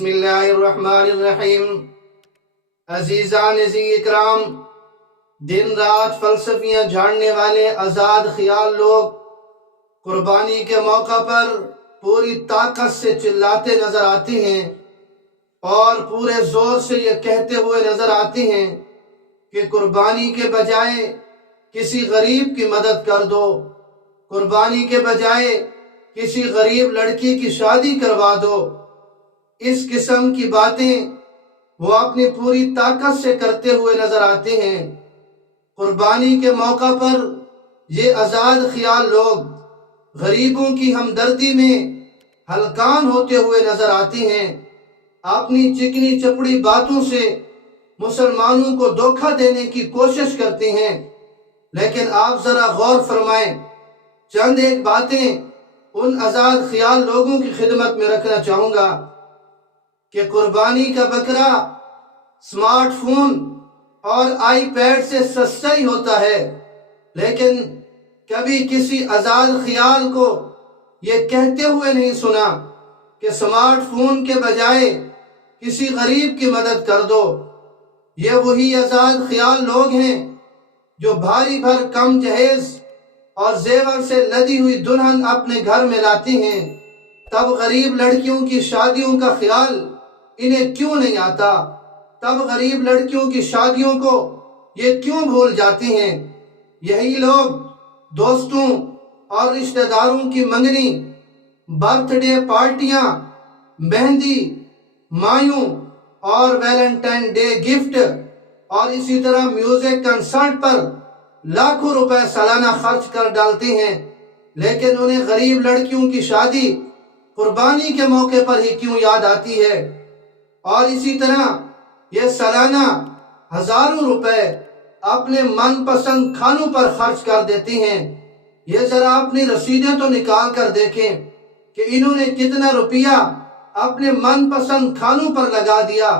بسم اللہ الرحمن الرحیم۔ عزیزان اکرام، دن رات فلسفیاں جھاڑنے والے آزاد خیال لوگ قربانی کے موقع پر پوری طاقت سے چلاتے نظر آتے ہیں اور پورے زور سے یہ کہتے ہوئے نظر آتے ہیں کہ قربانی کے بجائے کسی غریب کی مدد کر دو، قربانی کے بجائے کسی غریب لڑکی کی شادی کروا دو۔ اس قسم کی باتیں وہ اپنی پوری طاقت سے کرتے ہوئے نظر آتے ہیں۔ قربانی کے موقع پر یہ آزاد خیال لوگ غریبوں کی ہمدردی میں ہلکان ہوتے ہوئے نظر آتے ہیں، اپنی چکنی چپڑی باتوں سے مسلمانوں کو دھوکہ دینے کی کوشش کرتے ہیں۔ لیکن آپ ذرا غور فرمائیں، چند ایک باتیں ان آزاد خیال لوگوں کی خدمت میں رکھنا چاہوں گا کہ قربانی کا بکرا سمارٹ فون اور آئی پیڈ سے سستا ہی ہوتا ہے، لیکن کبھی کسی آزاد خیال کو یہ کہتے ہوئے نہیں سنا کہ سمارٹ فون کے بجائے کسی غریب کی مدد کر دو۔ یہ وہی آزاد خیال لوگ ہیں جو بھاری بھر کم جہیز اور زیور سے لدی ہوئی دلہن اپنے گھر میں لاتے ہیں، تب غریب لڑکیوں کی شادیوں کا خیال انہیں کیوں نہیں آتا؟ تب غریب لڑکیوں کی شادیوں کو یہ کیوں بھول جاتے ہیں؟ یہی لوگ دوستوں اور رشتہ داروں کی منگنی، برتھ ڈے پارٹیاں، مہندی، مایوں اور ویلنٹائن ڈے گفٹ اور اسی طرح میوزک کنسرٹ پر لاکھوں روپے سالانہ خرچ کر ڈالتے ہیں، لیکن انہیں غریب لڑکیوں کی شادی قربانی کے موقع پر ہی کیوں یاد آتی ہے؟ اور اسی طرح یہ سالانہ ہزاروں روپے اپنے من پسند کھانوں پر خرچ کر دیتے ہیں۔ یہ ذرا اپنی رسیدیں تو نکال کر دیکھیں کہ انہوں نے کتنا روپیہ اپنے من پسند کھانوں پر لگا دیا،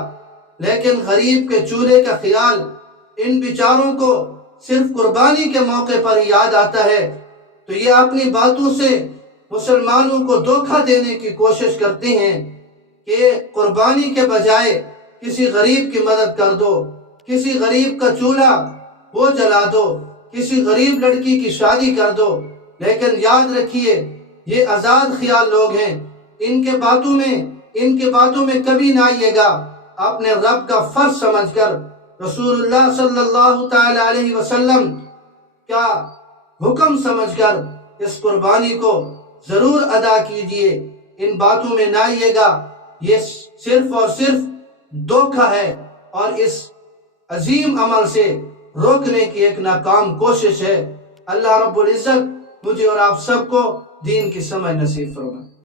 لیکن غریب کے چولہے کا خیال ان بیچاروں کو صرف قربانی کے موقع پر یاد آتا ہے۔ تو یہ اپنی باتوں سے مسلمانوں کو دھوکہ دینے کی کوشش کرتے ہیں کہ قربانی کے بجائے کسی غریب کی مدد کر دو، کسی غریب کا چولہا وہ جلا دو، کسی غریب لڑکی کی شادی کر دو۔ لیکن یاد رکھیے، یہ آزاد خیال لوگ ہیں، ان کے باتوں میں کبھی نہ آئیے گا۔ اپنے رب کا فرض سمجھ کر، رسول اللہ صلی اللہ تعالی علیہ وسلم کا حکم سمجھ کر اس قربانی کو ضرور ادا کیجئے۔ ان باتوں میں نہ آئیے گا، یہ صرف اور صرف دھوکہ ہے اور اس عظیم عمل سے روکنے کی ایک ناکام کوشش ہے۔ اللہ رب العزت مجھے اور آپ سب کو دین کی سمجھ نصیب فرمائے۔